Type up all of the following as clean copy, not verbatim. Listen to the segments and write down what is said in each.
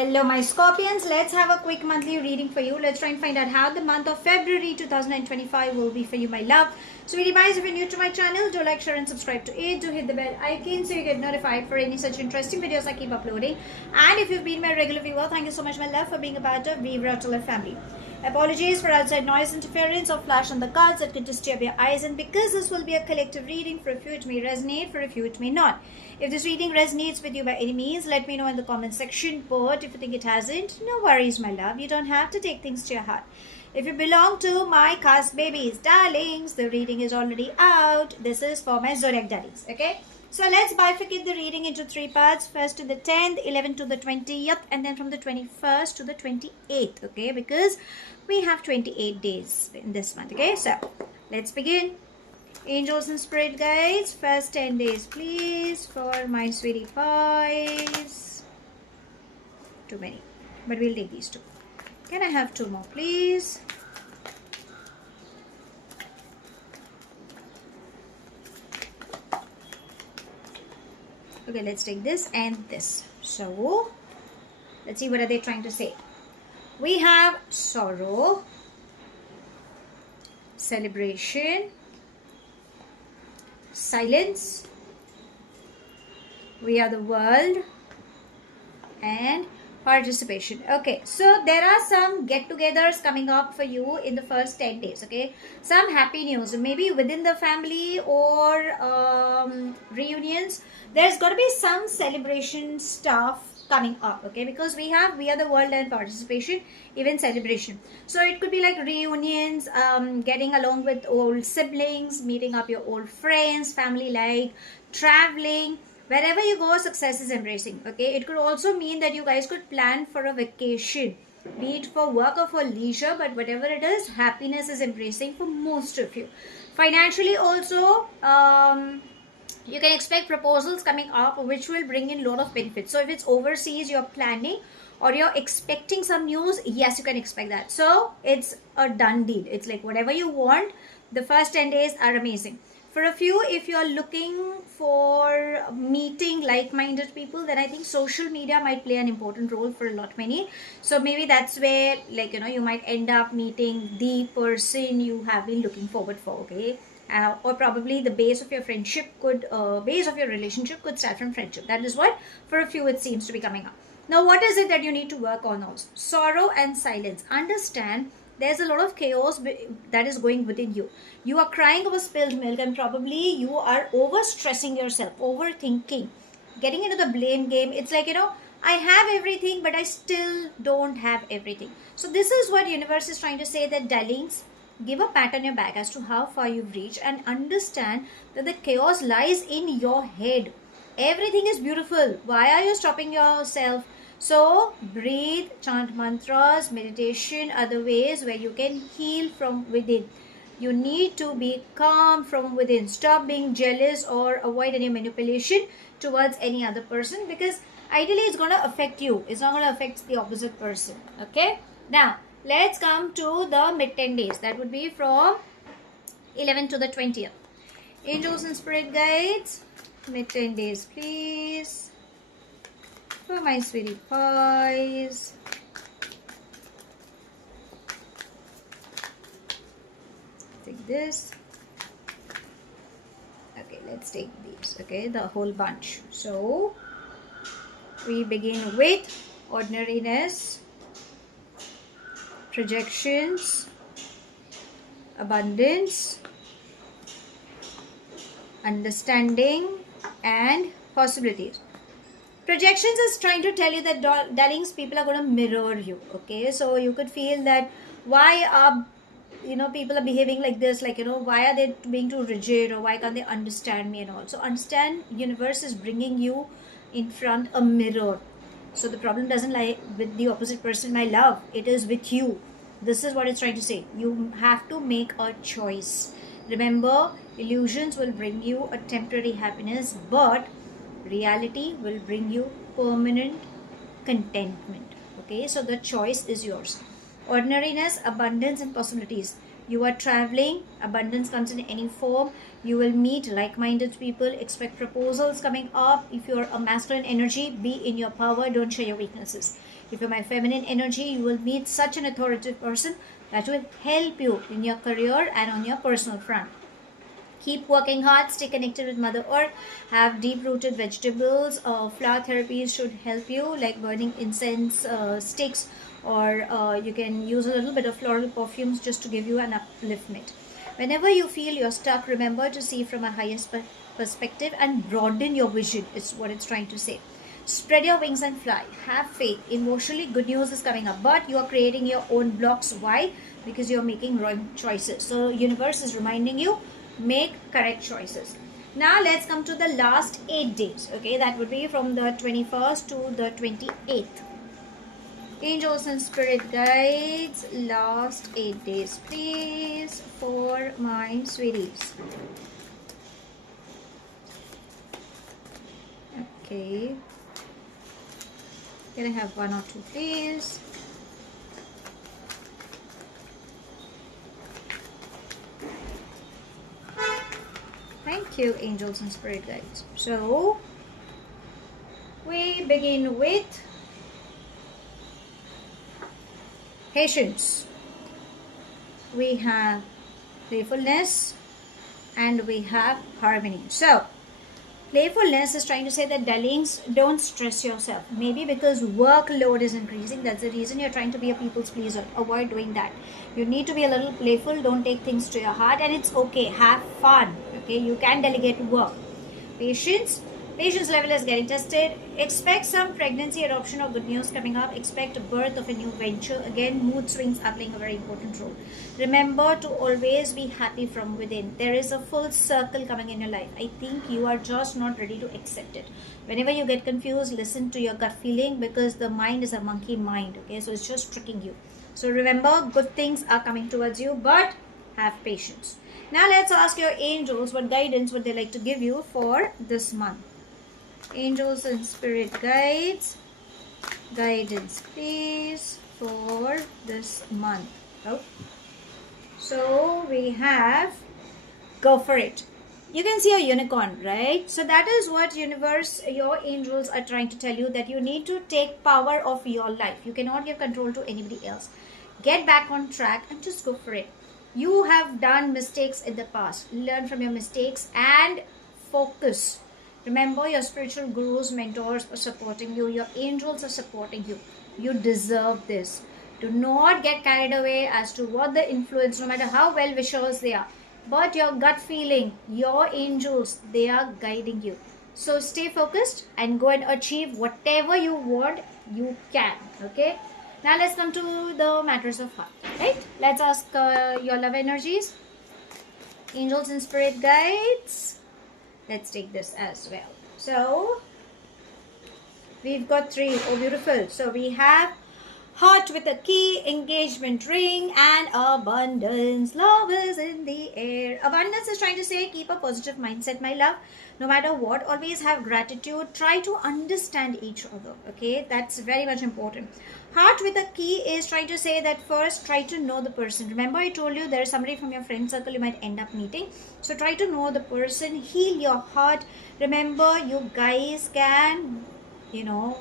Hello my Scorpions, let's have a quick monthly reading for you. Let's try and find out how the month of February 2025 will be for you, my love. Sweetie pies, if you're new to my channel, do like, share and subscribe to it. Do hit the bell icon so you get notified for any such interesting videos I keep uploading. And if you've been my regular viewer, thank you so much, my love, for being a part of Vibra Tiller family. Apologies for outside noise interference or flash on the cards that could disturb your eyes, and because this will be a collective reading, for a few it may resonate, for a few it may not. If this reading resonates with you by any means, let me know in the comment section. But if you think it hasn't, no worries, my love. You don't have to take things to your heart. If you belong to my cast babies, darlings, the reading is already out. This is for my zodiac darlings, okay? So let's bifurcate the reading into three parts. First to the 10th, 11th to the 20th, and then from the 21st to the 28th, okay? Because we have 28 days in this month, okay? So let's begin. Angels and spirit guides, first 10 days, please, for my sweetie pies. Too many, but we'll take these two. Can I have two more, please? Okay, let's take this and this. So, let's see what are they trying to say. We have sorrow, celebration, silence, we are the world, and participation. Okay, so there are some get-togethers coming up for you in the first 10 days, okay? Some happy news, maybe within the family or reunions. There's got to be some celebration stuff coming up, okay? Because we are the world and participation, even celebration. So it could be like reunions, getting along with old siblings, meeting up your old friends, family, like traveling. Wherever you go, success is embracing, okay? It could also mean that you guys could plan for a vacation, be it for work or for leisure, but whatever it is, happiness is embracing for most of you. Financially also, you can expect proposals coming up which will bring in a lot of benefits. So if it's overseas, you're planning or you're expecting some news, yes, you can expect that. So it's a done deal. It's like whatever you want, the first 10 days are amazing. For a few, if you're looking for meeting like-minded people, then I think social media might play an important role for a lot many. So maybe that's where, like, you might end up meeting the person you have been looking forward for, okay? Or probably the base of your friendship base of your relationship could start from friendship. That is what, for a few, it seems to be coming up. Now, what is it that you need to work on also? Sorrow and silence. Understand there's a lot of chaos that is going within you. You are crying over spilled milk, and probably you are overstressing yourself, overthinking, getting into the blame game. It's like, I have everything, but I still don't have everything. So this is what universe is trying to say, that darlings, give a pat on your back as to how far you've reached, and understand that the chaos lies in your head. Everything is beautiful. Why are you stopping yourself? So breathe, chant mantras, meditation, other ways where you can heal from within. You need to be calm from within. Stop being jealous or avoid any manipulation towards any other person, because ideally it's going to affect you. It's not going to affect the opposite person. Okay. Now, let's come to the mid 10 days. That would be from 11th to the 20th. Angels and spirit guides, mid 10 days, please. For my sweetie pies. Take this. Okay, let's take these. Okay, the whole bunch. So, we begin with ordinariness, projections, abundance, understanding, and possibilities. Projections is trying to tell you that, darlings, people are going to mirror you, okay? So you could feel that why are people are behaving like this, like, why are they being too rigid, or why can't they understand me and all. So understand, universe is bringing you in front a mirror. So the problem doesn't lie with the opposite person, my love. It is with you. This is what it's trying to say. You have to make a choice. Remember, illusions will bring you a temporary happiness, but reality will bring you permanent contentment. Okay, so the choice is yours. Ordinariness, abundance, and possibilities. You are traveling, abundance comes in any form. You will meet like-minded people, expect proposals coming up. If you're a masculine energy, be in your power, don't share your weaknesses. If you're my feminine energy, you will meet such an authoritative person that will help you in your career and on your personal front. Keep working hard, stay connected with Mother Earth, have deep rooted vegetables. Flower therapies should help you, like burning incense sticks, or you can use a little bit of floral perfumes just to give you an upliftment. Whenever you feel you're stuck, remember to see from a highest perspective and broaden your vision, is what it's trying to say. Spread your wings and fly. Have faith. Emotionally, good news is coming up, but you are creating your own blocks. Why? Because you're making wrong choices. So universe is reminding you, make correct choices. Now let's come to the last 8 days. Okay, that would be from the 21st to the 28th. Angels and spirit guides, last 8 days, please, for my sweeties. Okay, can I have 1 or 2, please? Thank you, angels and spirit guides. So we begin with patience. We have playfulness and we have harmony. So playfulness is trying to say that, darlings, don't stress yourself. Maybe because workload is increasing, that's the reason you're trying to be a people's pleaser. Avoid doing that. You need to be a little playful. Don't take things to your heart, and it's okay. Have fun. Okay, you can delegate work. Patience. Patience level is getting tested. Expect some pregnancy, adoption, or good news coming up. Expect a birth of a new venture. Again, mood swings are playing a very important role. Remember to always be happy from within. There is a full circle coming in your life. I think you are just not ready to accept it. Whenever you get confused, listen to your gut feeling, because the mind is a monkey mind. Okay, so it's just tricking you. So remember, good things are coming towards you, but have patience. Now let's ask your angels what guidance would they like to give you for this month. Angels and spirit guides, guidance please for this month. Oh. So we have, go for it. You can see a unicorn, right? So that is what universe, your angels are trying to tell you, that you need to take power of your life. You cannot give control to anybody else. Get back on track and just go for it. You have done mistakes in the past. Learn from your mistakes and focus. Remember, your spiritual gurus, mentors are supporting you. Your angels are supporting you. You deserve this. Do not get carried away as to what the influence, no matter how well wishers they are. But your gut feeling, your angels, they are guiding you. So stay focused and go and achieve whatever you want. You can. Okay. Now let's come to the matters of heart. Right. Let's ask your love energies. Angels and spirit guides. Let's take this as well. So we've got 3. Oh, beautiful. So we have heart with a key, engagement ring, and abundance. Love is in the air. Abundance is trying to say, keep a positive mindset, my love. No matter what, always have gratitude. Try to understand each other. Okay, that's very much important. Heart with a key is trying to say that first try to know the person. Remember, I told you there is somebody from your friend circle you might end up meeting. So try to know the person, heal your heart. Remember, you guys can,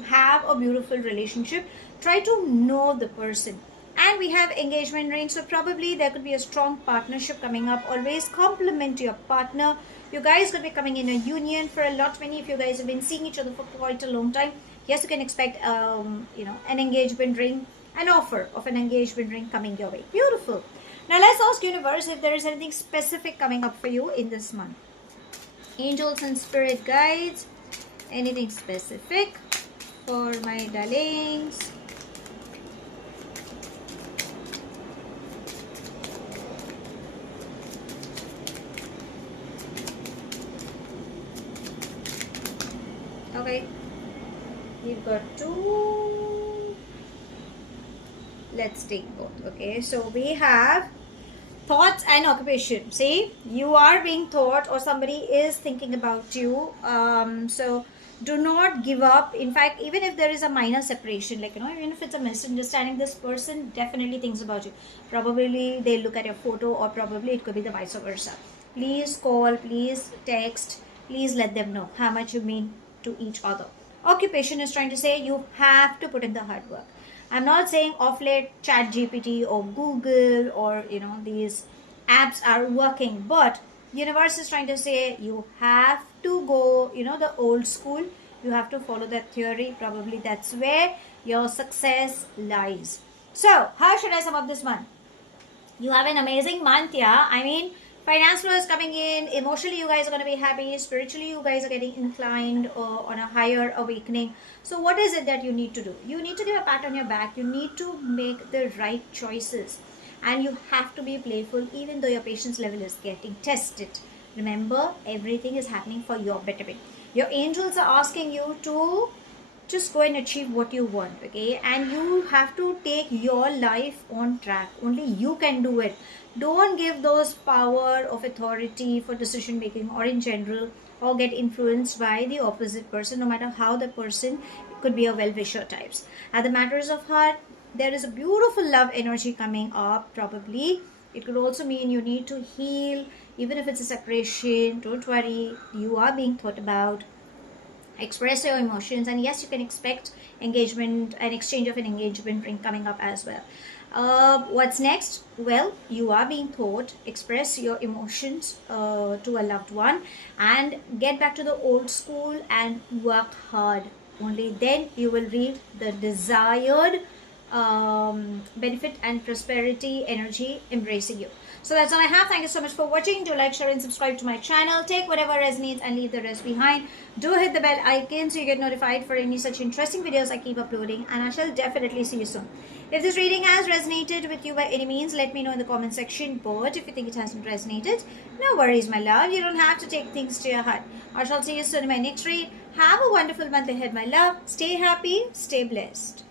have a beautiful relationship. Try to know the person. And we have engagement ring. So probably there could be a strong partnership coming up. Always compliment your partner. You guys could be coming in a union for a lot. Many of you guys have been seeing each other for quite a long time. Yes, you can expect, an engagement ring, an offer of an engagement ring coming your way. Beautiful. Now let's ask universe if there is anything specific coming up for you in this month. Angels and spirit guides, anything specific for my darlings? Okay, we've got 2. Let's take both. Okay, so we have thoughts and occupation. See, you are being thought, or somebody is thinking about you. So do not give up. In fact, even if there is a minor separation, even if it's a misunderstanding, this person definitely thinks about you. Probably they look at your photo, or probably it could be the vice versa. Please call, please text, please let them know how much you mean to each other. Occupation is trying to say you have to put in the hard work. I'm not saying off late Chat GPT or Google or these apps are working, but universe is trying to say you have to go the old school. You have to follow that theory. Probably that's where your success lies. So how should I sum up this month? You have an amazing month, yeah. I mean, finance flow is coming in. Emotionally, you guys are going to be happy. Spiritually, you guys are getting inclined on a higher awakening. So what is it that you need to do? You need to give a pat on your back. You need to make the right choices, and you have to be playful even though your patience level is getting tested. Remember, everything is happening for your betterment. Your angels are asking you to just go and achieve what you want, okay? And you have to take your life on track. Only you can do it. Don't give those power of authority for decision making or in general, or get influenced by the opposite person, no matter how the person could be a well-wisher types. At the matters of heart, there is a beautiful love energy coming up. Probably it could also mean you need to heal, even if it's a separation. Don't worry, you are being thought about. Express your emotions, and yes, you can expect engagement, an exchange of an engagement ring coming up as well. What's next? Well, you are being taught. Express your emotions to a loved one, and get back to the old school and work hard. Only then you will reap the desired benefit and prosperity energy embracing you. So that's all I have. Thank you so much for watching. Do like, share and subscribe to my channel. Take whatever resonates and leave the rest behind. Do hit the bell icon so you get notified for any such interesting videos I keep uploading, and I shall definitely see you soon. If this reading has resonated with you by any means, let me know in the comment section. But if you think it hasn't resonated, no worries, my love. You don't have to take things to your heart. I shall see you soon in my next read. Have a wonderful month ahead, my love. Stay happy, stay blessed.